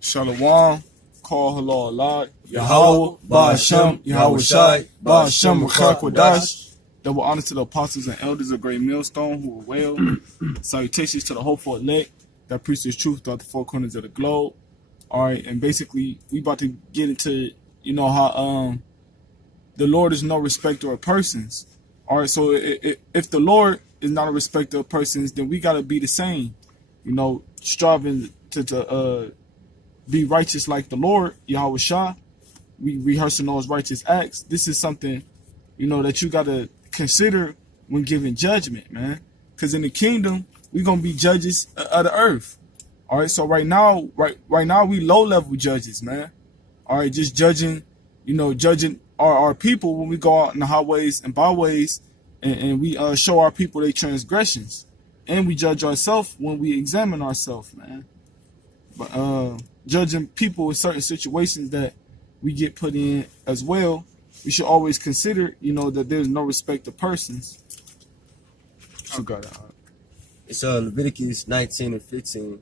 Shalom, call halal Allah, Yahweh, Ba'ashem, Yahweh Shai, Ba'ashem, Ruchak Wadash. Double honor to the apostles and elders of Great Millstone who are well. Salutations to the hopeful elect that preach this truth throughout the four corners of the globe. All right, and basically we about to get into, how the Lord is no respecter of persons. All right, so if the Lord is not a respecter of persons, then we gotta be the same. Striving to be righteous like the Lord, Yahweh Shah. We rehearsing those righteous acts. This is something, that you gotta consider when giving judgment, man. Because in the kingdom, we're gonna be judges of the earth. All right, so right now we low-level judges, man. All right, just judging our people when we go out in the highways and byways, and we show our people their transgressions, and we judge ourselves when we examine ourselves, man. But judging people in certain situations that we get put in as well, we should always consider, that there's no respect of persons. It's Leviticus 19 and 15.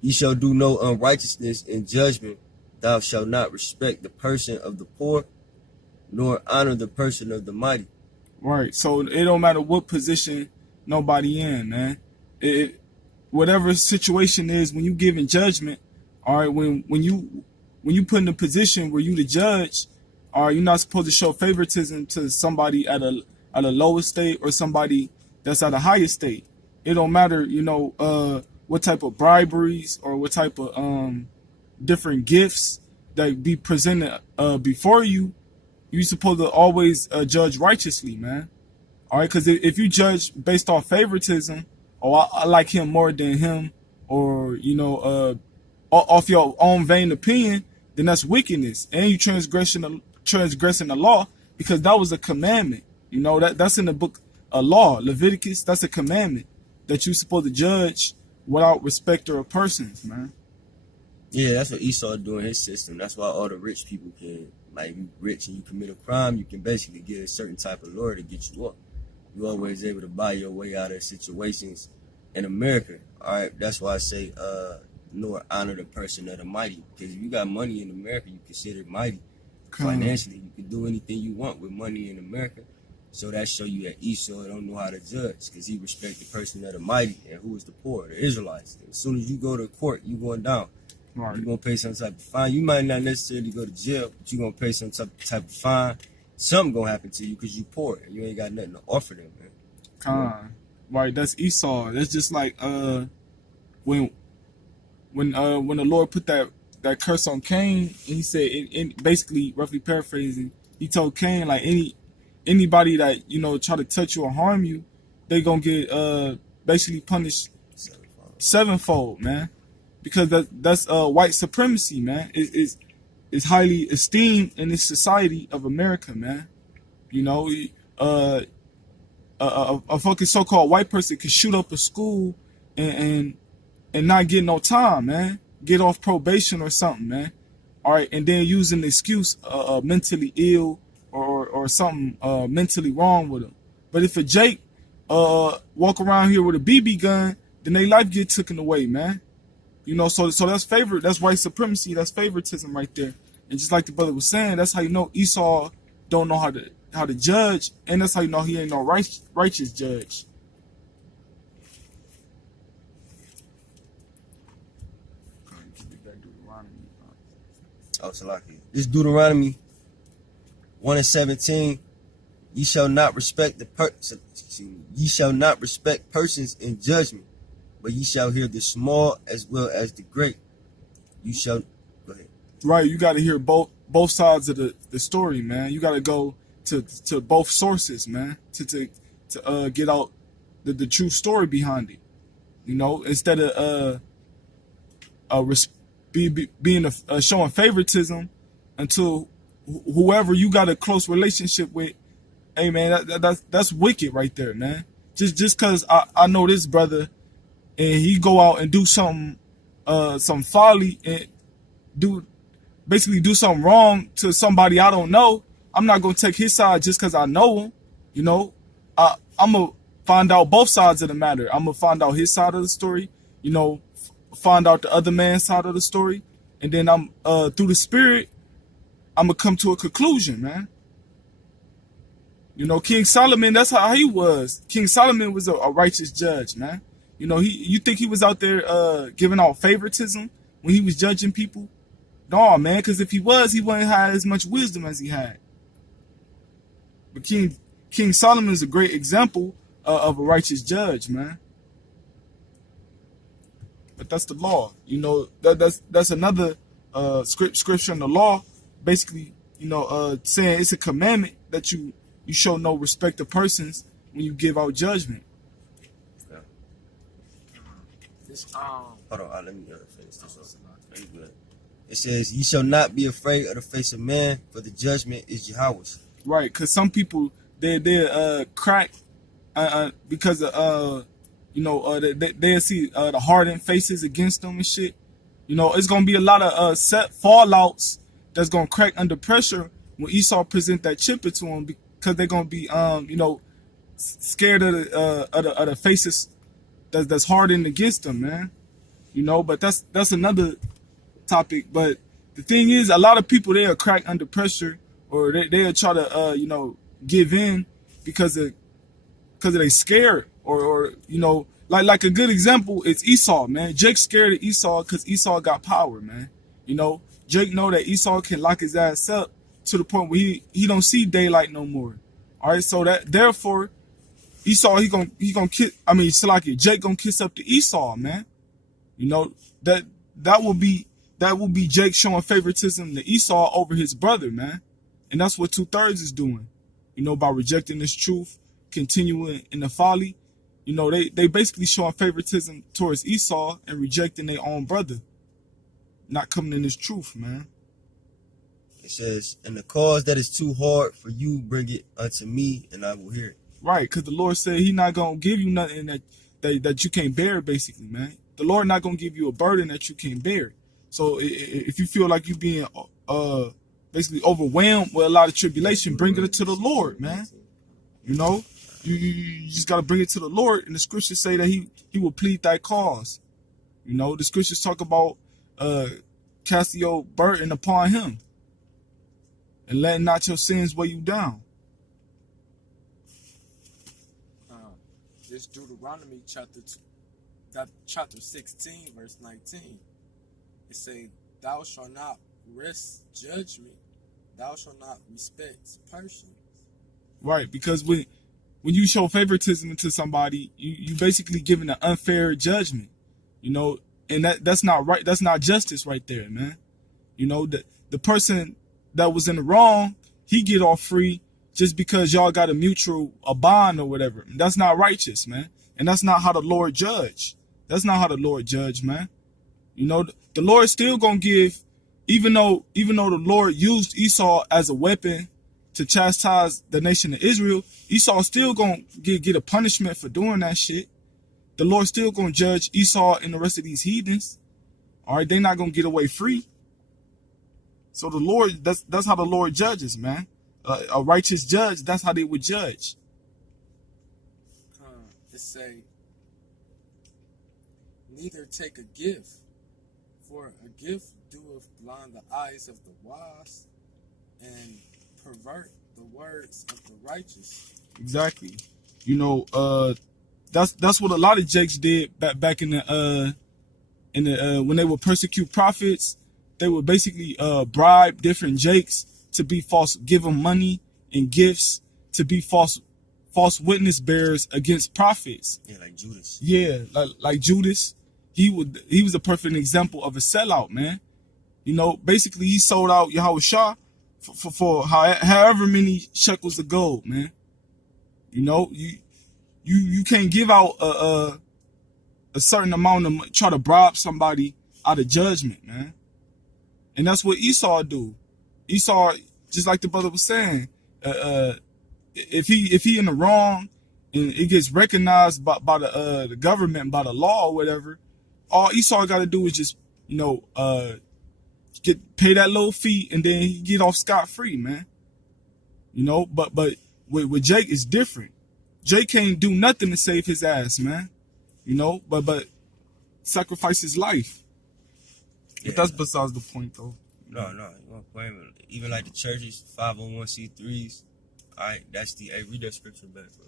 Ye shall do no unrighteousness in judgment. Thou shalt not respect the person of the poor, nor honor the person of the mighty. Right. So it don't matter what position nobody in, man. Whatever situation is, when you giving judgment, all right, when you put in a position where you the judge, all right, you're not supposed to show favoritism to somebody at a lower state or somebody that's at a higher state. It don't matter, what type of briberies or what type of different gifts that be presented before you. You're supposed to always judge righteously, man. All right, because if you judge based off favoritism, I like him more than him, or off your own vain opinion, then that's wickedness, and you transgressing the law, because that was a commandment. That's in the book of law, Leviticus. That's a commandment that you're supposed to judge without respecter of persons, man. Yeah, that's what Esau do in his system. That's why all the rich people can, like, you rich and you commit a crime, you can basically get a certain type of lawyer to get you up. You're always able to buy your way out of situations in America. All right, that's why I say nor honor the person of the mighty. Because if you got money in America, you consider mighty. Financially, you can do anything you want with money in America. So that show you that Esau don't know how to judge, because he respect the person of the mighty. And who is the poor? The Israelites. As soon as you go to court, you going down. Right. You're going to pay some type of fine. You might not necessarily go to jail, but you're going to pay some type of fine. Something going to happen to you because you poor and you ain't got nothing to offer them, man. Right, that's Esau. That's just like when the Lord put that curse on Cain, and he said, basically, roughly paraphrasing, he told Cain, like, anybody that try to touch you or harm you, they gonna get basically punished sevenfold, man, because that's white supremacy, man. It's highly esteemed in this society of America, man. A fucking so-called white person could shoot up a school and not get no time, man. Get off probation or something, man. All right, and then use an excuse mentally ill or something mentally wrong with them. But if a Jake walk around here with a BB gun, then their life get taken away, man. So that's white supremacy. That's favoritism right there. And just like the brother was saying, that's how you know Esau don't know how to judge, and that's how you know he ain't no righteous judge. This Deuteronomy 1 and 17. Ye shall not respect ye shall not respect persons in judgment, but ye shall hear the small as well as the great. You shall go ahead. Right, you got to hear both sides of the story, man. You got to go to both sources, man, to get out the true story behind it. Instead of being showing favoritism until whoever you got a close relationship with. Hey, man, that's wicked right there, man. Just because I know this brother and he go out and do something, some folly and do something wrong to somebody I don't know, I'm not gonna take his side just because I know him. I'm gonna find out both sides of the matter. I'm gonna find out his side of the story, find out the other man's side of the story, and then I'm through the Spirit, I'm gonna come to a conclusion, man. You know, King Solomon, that's how he was. King Solomon was a righteous judge, man. You know, you think he was out there giving out favoritism when he was judging people? No, man, because if he was, he wouldn't have as much wisdom as he had. But King Solomon is a great example of a righteous judge, man. But that's the law. You know, that's another scripture in the law, basically, you know, saying it's a commandment that you show no respect to persons when you give out judgment. Yeah. Hold on, let me finish this off. It says, "Ye shall not be afraid of the face of man, for the judgment is Yahweh's." Right, because some people they crack because of you know they see the hardened faces against them and shit. You know, it's gonna be a lot of set fallouts that's gonna crack under pressure when Esau present that chipper to them, because they're gonna be you know, scared of the faces that's hardened against them, man. You know, but that's another topic. But the thing is, a lot of people, they'll crack under pressure, or they'll try to you know, give in because they scared, or you know, like a good example is Esau, man. Jake's scared of Esau because Esau got power, man. You know, Jake know that Esau can lock his ass up to the point where he don't see daylight no more. All right, so that therefore Esau he gonna kiss. I mean, Jake gonna kiss up to Esau, man. You know, that will be Jake showing favoritism to Esau over his brother, man. And that's what 2/3 is doing. You know, by rejecting this truth, continuing in the folly. You know, they basically showing favoritism towards Esau and rejecting their own brother. Not coming in this truth, man. It says, "And the cause that is too hard for you, bring it unto me, and I will hear it." Right, because the Lord said He not gonna give you nothing that you can't bear, basically, man. The Lord not gonna give you a burden that you can't bear. So if you feel like you're being basically overwhelmed with a lot of tribulation, bring it to the Lord, man. You know, you just gotta bring it to the Lord, and the scriptures say that He will plead thy cause. You know, the scriptures talk about cast your burden upon Him, and let not your sins weigh you down. This Deuteronomy chapter 16, verse 19. It say, "Thou shalt not rest judgment. Thou shalt not respect persons." Right, because when you show favoritism to somebody, you basically giving an unfair judgment. You know, and that's not right. That's not justice right there, man. You know, the person that was in the wrong, he get off free just because y'all got a bond or whatever. That's not righteous, man. And that's not how the Lord judge. That's not how the Lord judge, man. You know, the Lord still gonna give, even though the Lord used Esau as a weapon to chastise the nation of Israel, Esau still gonna get a punishment for doing that shit. The Lord still gonna judge Esau and the rest of these heathens. All right, they're not gonna get away free. So the Lord, that's how the Lord judges, man. A righteous judge, that's how they would judge. It say, "Neither take a gift, for a gift doeth blind the eyes of the wise, and pervert the words of the righteous." Exactly. You know, that's what a lot of Jakes did back in the when they would persecute prophets. They would basically bribe different Jakes to be false, give them money and gifts to be false witness bearers against prophets. Yeah, like Judas. Yeah, like Judas. He was a perfect example of a sellout, man. You know, basically he sold out Yahushua for however many shekels of gold, man. You know, you can't give out a certain amount of try to bribe somebody out of judgment, man. And that's what Esau do. Esau, just like the brother was saying, if he in the wrong and it gets recognized by the government, by the law or whatever, all Esau got to do is just, you know, pay that little fee and then he get off scot-free, man. You know, but with Jake it's different. Jake can't do nothing to save his ass, man. You know, but sacrifice his life. Yeah. But that's besides the point, though. No, you want to point even like the churches, 501c3s. All right, that's the. Hey, read that scripture back, bro.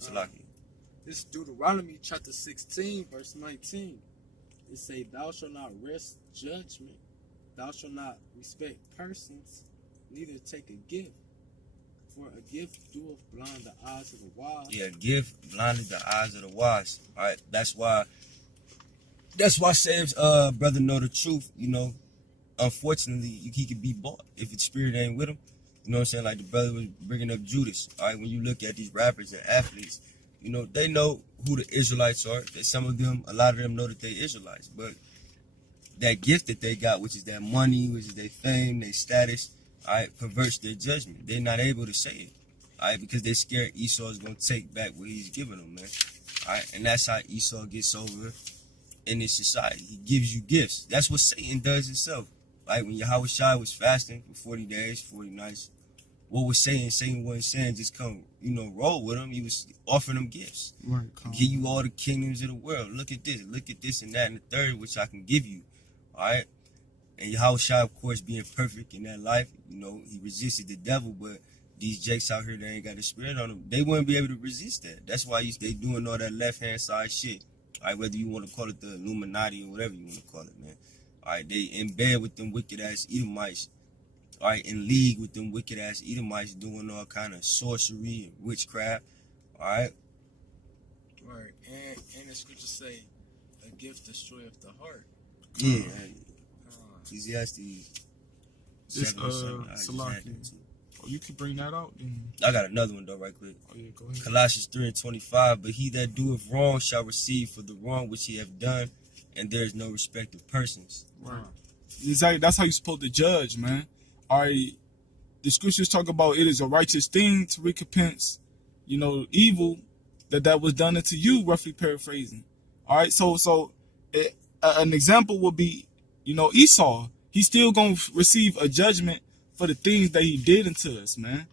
Salaki. This is Deuteronomy chapter 16, verse 19. It say, "Thou shalt not wrest judgment. Thou shalt not respect persons, neither take a gift. For a gift doeth blind the eyes of the wise." Yeah, gift blinded the eyes of the wise. All right, that's why Sam's brother know the truth. You know, unfortunately, he could be bought if the spirit ain't with him. You know what I'm saying? Like the brother was bringing up Judas. All right, when you look at these rappers and athletes, you know, they know who the Israelites are. Some of them, a lot of them know that they Israelites. But that gift that they got, which is their money, which is their fame, their status, all right, perverts their judgment. They're not able to say it, all right, because they're scared Esau is going to take back what he's giving them, man. All right, and that's how Esau gets over in this society. He gives you gifts. That's what Satan does himself. Like when Yahweh Shai was fasting for 40 days, 40 nights, what was Satan? Satan wasn't saying just come, roll with him. He was offering them gifts. Right. Give you all the kingdoms of the world. Look at this, and that, and the third, which I can give you. All right? And Yahweh Shai, of course, being perfect in that life, he resisted the devil, but these jakes out here, they ain't got the spirit on them. They wouldn't be able to resist that. That's why they doing all that left-hand side shit. All right, whether you want to call it the Illuminati or whatever you want to call it, man. All right, they in bed with them wicked-ass Edomites. All right, in league with them wicked-ass Edomites doing all kind of sorcery and witchcraft. All right? Right. And the scriptures say, "A gift destroyeth the heart." Yeah. Ecclesiastes. This, 7:7. I just had Salaki. that too. Oh, you can bring that out? Then. I got another one, though, right quick. Oh, yeah, go ahead. Colossians 3:25. But he that doeth wrong shall receive for the wrong which he hath done, and there is no respect of persons. Right. Exactly. That's how you're supposed to judge, man. All right. The scriptures talk about it is a righteous thing to recompense, evil that was done unto you, roughly paraphrasing. All right. So an example would be, Esau. He's still going to receive a judgment for the things that he did unto us, man.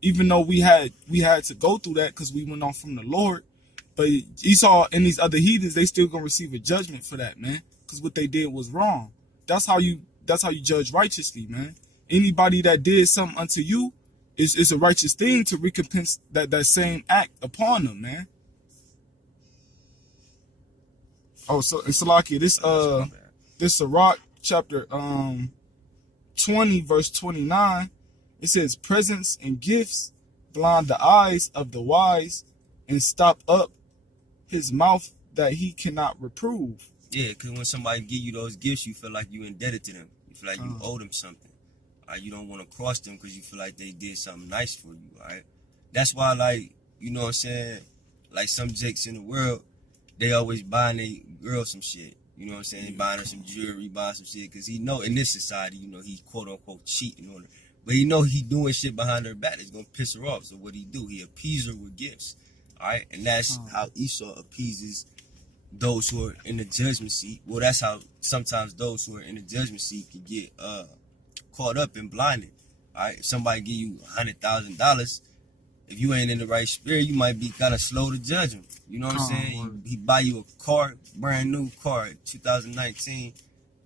Even though we had to go through that because we went off from the Lord. But Esau and these other heathens, they still going to receive a judgment for that, man. Because what they did was wrong. That's how you judge righteously, man. Anybody that did something unto you is a righteous thing to recompense that same act upon them, man. Oh, so Salaki, this Sirach chapter 20 verse 29, it says, "Presents and gifts blind the eyes of the wise, and stop up his mouth that he cannot reprove." Yeah, because when somebody give you those gifts, you feel like you indebted to them. You feel like you owe them something. You don't want to cross them because you feel like they did something nice for you, all right? That's why, like, you know what I'm saying? Like some jakes in the world, they always buying their girl some shit. You know what I'm saying? Buying her some jewelry, buying some shit. Because he know in this society, he's quote-unquote cheating on her. But he know he doing shit behind her back that's going to piss her off. So what he do? He appease her with gifts, all right? And that's how Esau appeases those who are in the judgment seat. Well, that's how sometimes those who are in the judgment seat can get caught up and blinded. All right, if somebody give you $100,000, if you ain't in the right spirit, you might be kind of slow to judge him. You know what I'm saying? He buy you a car, brand new car, 2019.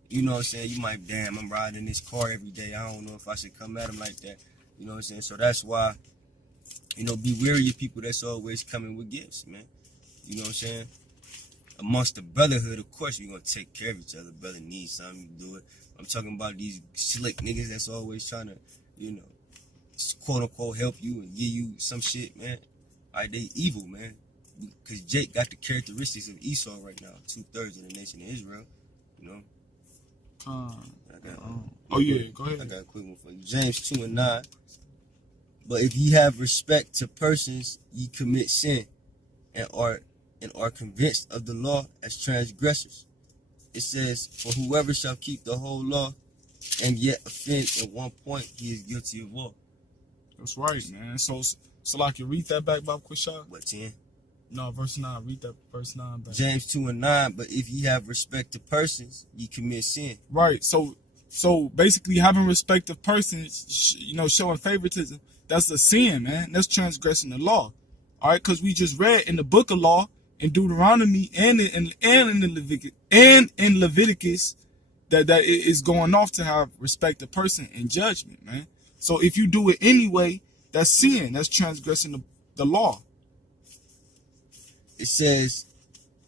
You know what I'm saying? You might, damn, I'm riding this car every day. I don't know if I should come at him like that. You know what I'm saying? So that's why, be wary of people that's always coming with gifts, man. You know what I'm saying? Amongst the brotherhood, of course, we're going to take care of each other. Brother needs something, you do it. I'm talking about these slick niggas that's always trying to, quote-unquote help you and give you some shit, man. All right, they evil, man. Because Jake got the characteristics of Esau right now, 2/3 of the nation of Israel, Oh, yeah, go ahead. I got a quick one for you. James 2:9. But if ye have respect to persons, ye commit sin and are convinced of the law as transgressors. It says, for whoever shall keep the whole law and yet offend at one point, he is guilty of all. That's right, man. So like you read that back, Bob Quishah? What, 10? No, verse 9. Read that verse 9 back. James 2:9. But if ye have respect to persons, ye commit sin. Right. So basically having respect of persons, showing favoritism, that's a sin, man. That's transgressing the law. All right, because we just read in the book of law in Deuteronomy and in Leviticus that it is going off to have respect of person and judgment, man. So if you do it anyway, that's sin. That's transgressing the law. It says,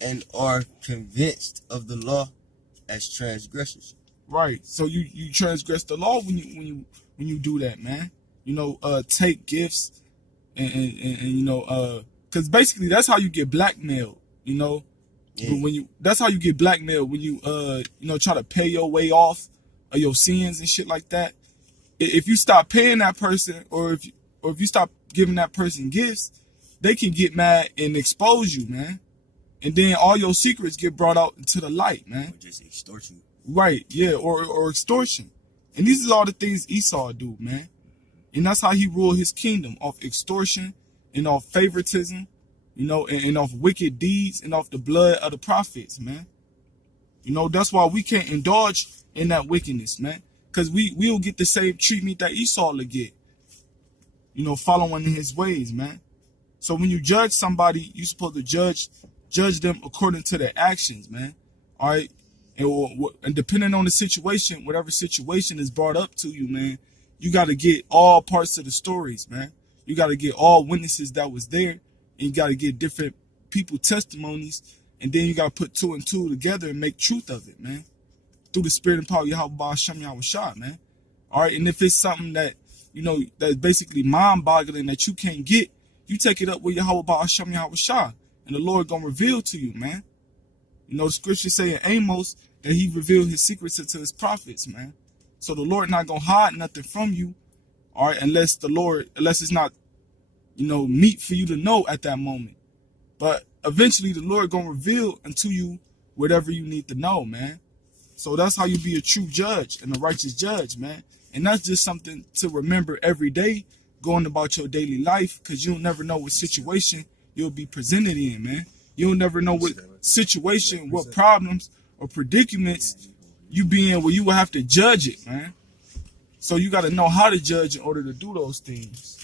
and are convinced of the law as transgressors. Right. So you transgress the law when you do that, man. You know, take gifts and you know, because basically that's how you get blackmailed. You know, that's how you get blackmailed when you you know, try to pay your way off of your sins and shit like that. If you stop paying that person, or if you stop giving that person gifts, they can get mad and expose you, man. And then all your secrets get brought out into the light, man. Or just extort you. Right, yeah, or extortion. And these is all the things Esau do, man. And that's how he ruled his kingdom, off extortion and off favoritism, you know, and off wicked deeds and off the blood of the prophets, man. You know, that's why we can't indulge in that wickedness, man. Because we'll get the same treatment that Esau will get, you know, following in his ways, man. So when you judge somebody, you're supposed to judge them according to their actions, man. All right? And depending on the situation, whatever situation is brought up to you, man, you got to get all parts of the stories, man. You got to get all witnesses that was there, and you got to get different people testimonies, and then you got to put two and two together and make truth of it, man. Through the spirit and power of Yahweh Hashem Yahushua, man. All right, and if it's something that, you know, that's basically mind-boggling that you can't get, you take it up with Yahweh Hashem Yahushua, and the Lord gonna reveal to you, man. You know, the scriptures say in Amos that he revealed his secrets to his prophets, man. So the Lord not gonna hide nothing from you, all right, unless it's not, you know, meat for you to know at that moment. But eventually the Lord gonna reveal unto you whatever you need to know, man. So that's how you be a true judge and a righteous judge, man. And that's just something to remember every day going about your daily life, because you'll never know what situation you'll be presented in, man. You'll never know what situation, what problems or predicaments you be in where you will have to judge it, man. So you got to know how to judge in order to do those things.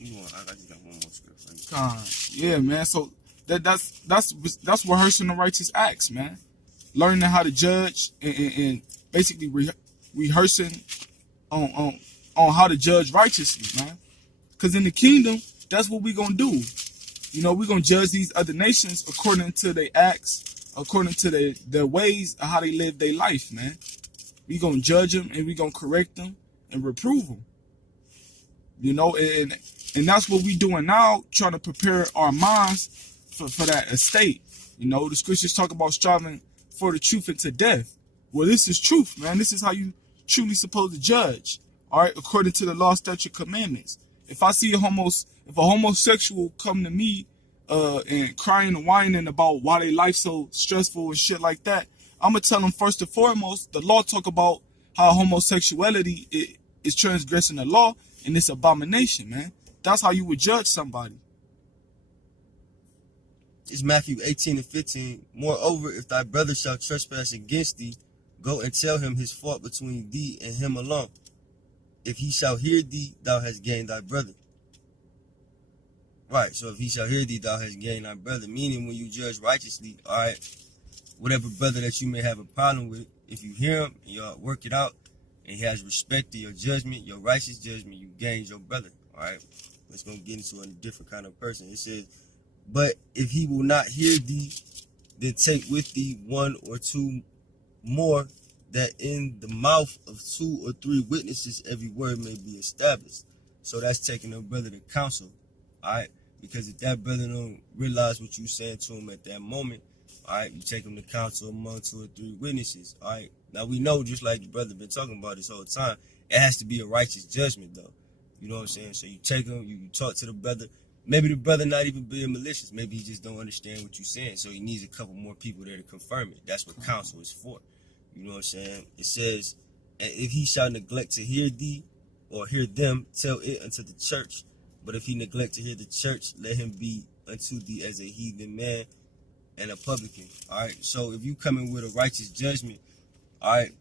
I just got one more script. Yeah, man. So that's rehearsing the righteous acts, man. Learning how to judge and basically rehearsing on how to judge righteously, man. Because in the kingdom, that's what we're going to do. You know, we're going to judge these other nations according to their acts, according to their ways of how they live their life, man. We're going to judge them, and we're going to correct them and reprove them. You know, and that's what we're doing now, trying to prepare our minds for that estate. You know, the scriptures talk about striving for the truth into death. Well, this is truth, man. This is how you truly supposed to judge. All right, according to the law, statute, commandments. If I see a homosexual come to me and crying and whining about why their life so stressful and shit like that, I'm gonna tell them first and foremost, the law talk about how homosexuality is transgressing the law and it's abomination, man. That's how you would judge somebody. It's Matthew 18:15. Moreover, if thy brother shall trespass against thee, go and tell him his fault between thee and him alone. If he shall hear thee, thou hast gained thy brother. Right, so if he shall hear thee, thou hast gained thy brother. Meaning when you judge righteously, all right, whatever brother that you may have a problem with, if you hear him and you work it out, and he has respect to your judgment, your righteous judgment, you gain your brother, all right? Let's go get into a different kind of person. It says, but if he will not hear thee, then take with thee one or two more, that in the mouth of 2 or 3 witnesses every word may be established. So that's taking a brother to counsel, all right? Because if that brother don't realize what you saying to him at that moment, all right, you take him to counsel among 2 or 3 witnesses, all right? Now we know, just like the brother been talking about this whole time, it has to be a righteous judgment, though. You know what I'm saying? So you take him, you talk to the brother. Maybe the brother not even being malicious. Maybe he just don't understand what you're saying. So he needs a couple more people there to confirm it. That's what counsel is for. You know what I'm saying? It says, and if he shall neglect to hear thee or hear them, tell it unto the church. But if he neglect to hear the church, let him be unto thee as a heathen man and a publican. All right? So if you come in with a righteous judgment, all right,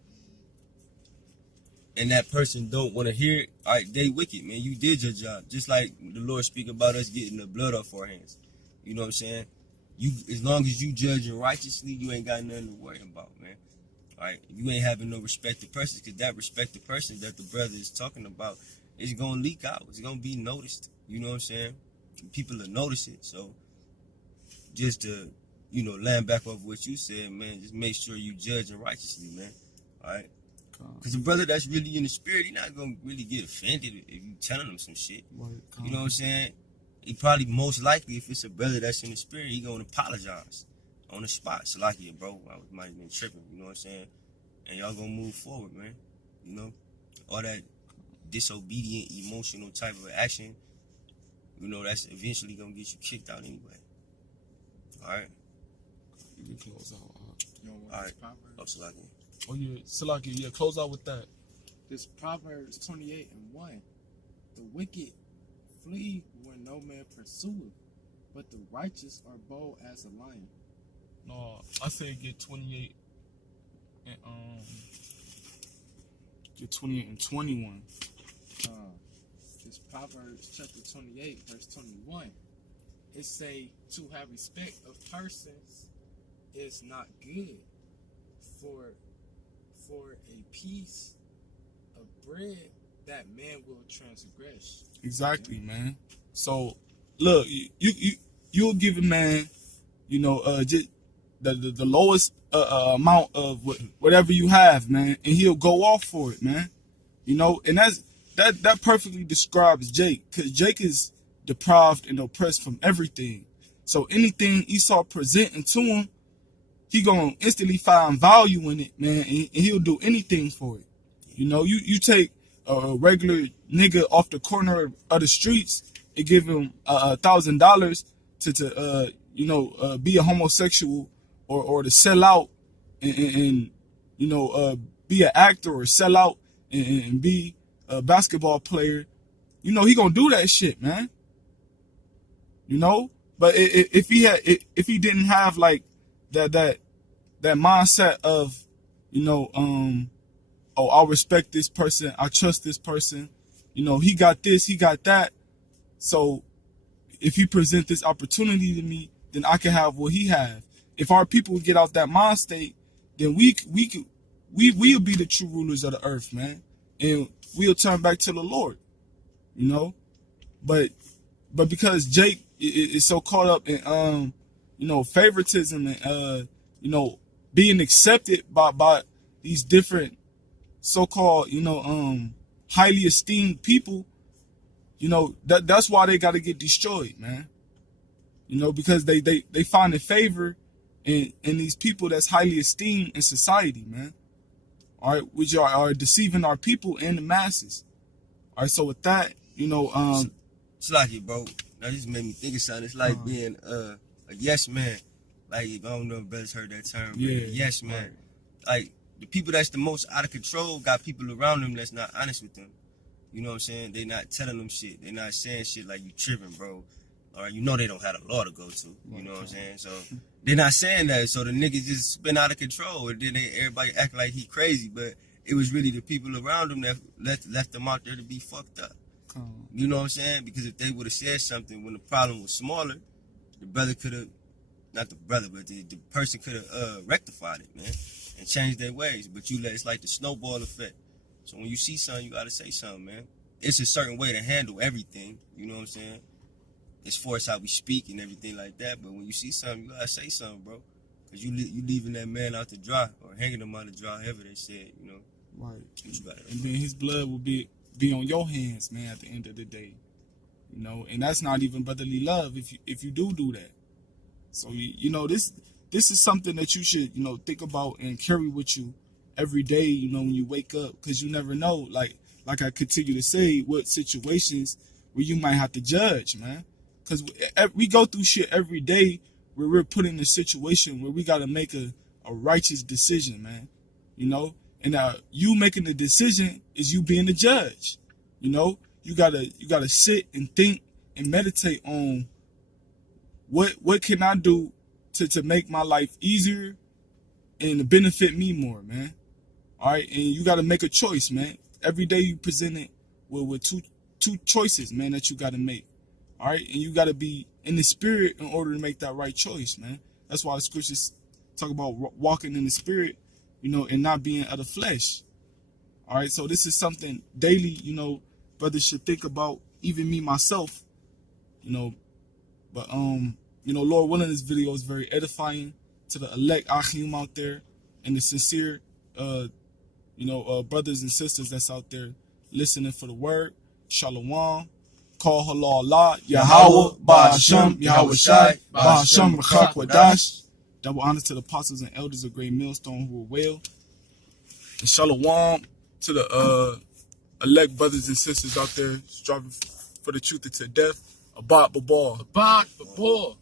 and that person don't want to hear it, all right, they wicked, man. You did your job. Just like the Lord speak about us getting the blood off our hands. You know what I'm saying? You, as long as you judging righteously, you ain't got nothing to worry about, man. All right, you ain't having no respect of persons, because that respect of person that the brother is talking about is gonna leak out. It's gonna be noticed. You know what I'm saying? People will notice it. So just to, land back off what you said, man, just make sure you judging righteously, man. All right. Because a brother that's really in the spirit, he not gonna really get offended if you telling him some shit. You know what I'm saying? He probably most likely, if it's a brother that's in the spirit, he gonna apologize on the spot. So like, yeah, bro, I might have been tripping. You know what I'm saying? And y'all gonna move forward, man. You know, all that disobedient, emotional type of action, that's eventually gonna get you kicked out anyway. All right. You can close out. All right. Oh, Salaki. Oh yeah, Salaki. Yeah, close out with that. This Proverbs 28:1. The wicked flee when no man pursueth, but the righteous are bold as a lion. No, I say get 28 and get 28 and 21. This Proverbs chapter 28 verse 21. It say to have respect of persons is not good for a piece of bread that man will transgress. Exactly, man. So look, you'll give a man, just the lowest amount of whatever you have, man, and he'll go off for it, man. And that perfectly describes Jake, because Jake is deprived and oppressed from everything. So anything Esau presenting to him, he gonna instantly find value in it, man, and he'll do anything for it. You take a regular nigga off the corner of the streets and give him $1,000 to be a homosexual or to sell out and be an actor or sell out and be a basketball player. He gonna do that shit, man. But if he didn't have like that mindset of, oh, I respect this person, I trust this person, he got this, he got that. So if he present this opportunity to me, then I can have what he have. If our people get out that mind state, then we'll be the true rulers of the earth, man, and we'll turn back to the Lord. But because Jake is so caught up in favoritism and being accepted by these different so-called highly esteemed people, that's why they got to get destroyed, man. Because they find a favor in these people that's highly esteemed in society, man. All right, which are deceiving our people and the masses. All right, so with that, It's like it, bro. That just made me think of something. It's like being a yes man. Like, I don't know if brothers heard that term. Yeah. Yes man. Like, the people that's the most out of control got people around them that's not honest with them. You know what I'm saying? They not telling them shit. They not saying shit like, you tripping, bro. Or they don't have a law to go to. You know what I'm saying? So they're not saying that. So the niggas just been out of control. And then everybody act like he crazy. But it was really the people around him that left them out there to be fucked up. You know what I'm saying? Because if they would have said something when the problem was smaller, the brother could have, not the brother, but the person could have rectified it, man, and changed their ways. But it's like the snowball effect. So when you see something, you got to say something, man. It's a certain way to handle everything, you know what I'm saying? As far as how we speak and everything like that. But when you see something, you got to say something, bro. Because you leaving that man out to dry or hanging him out to dry, however they said, Right. You gotta, and then his blood will be on your hands, man, at the end of the day. And that's not even brotherly love if you do that. So, this is something that you should, think about and carry with you every day, when you wake up, because you never know, like I continue to say, what situations where you might have to judge, man. Because we go through shit every day where we're put in a situation where we got to make a righteous decision, man. And you making the decision is you being the judge. You gotta sit and think and meditate on what can I do to make my life easier and to benefit me more, man. All right, and you gotta make a choice, man. Every day you present it with two choices, man, that you gotta make. All right, and you got to be in the spirit in order to make that right choice, man. That's why the scriptures talk about walking in the spirit, you know, and not being of the flesh. All right, so this is something daily, you know, brothers should think about. Even me myself, you know. But you know, Lord willing, this video is very edifying to the elect Achim out there and the sincere, you know, brothers and sisters that's out there listening for the word. Shalom. Call halal Allah, Yahweh, Ba'asham, Yahweh Shai, Ba'asham, Rachak Wadash. Double honor to the apostles and elders of Great Millstone who are well. And shalom to the elect brothers and sisters out there striving for the truth until death. Abad Babal. Abad Babal.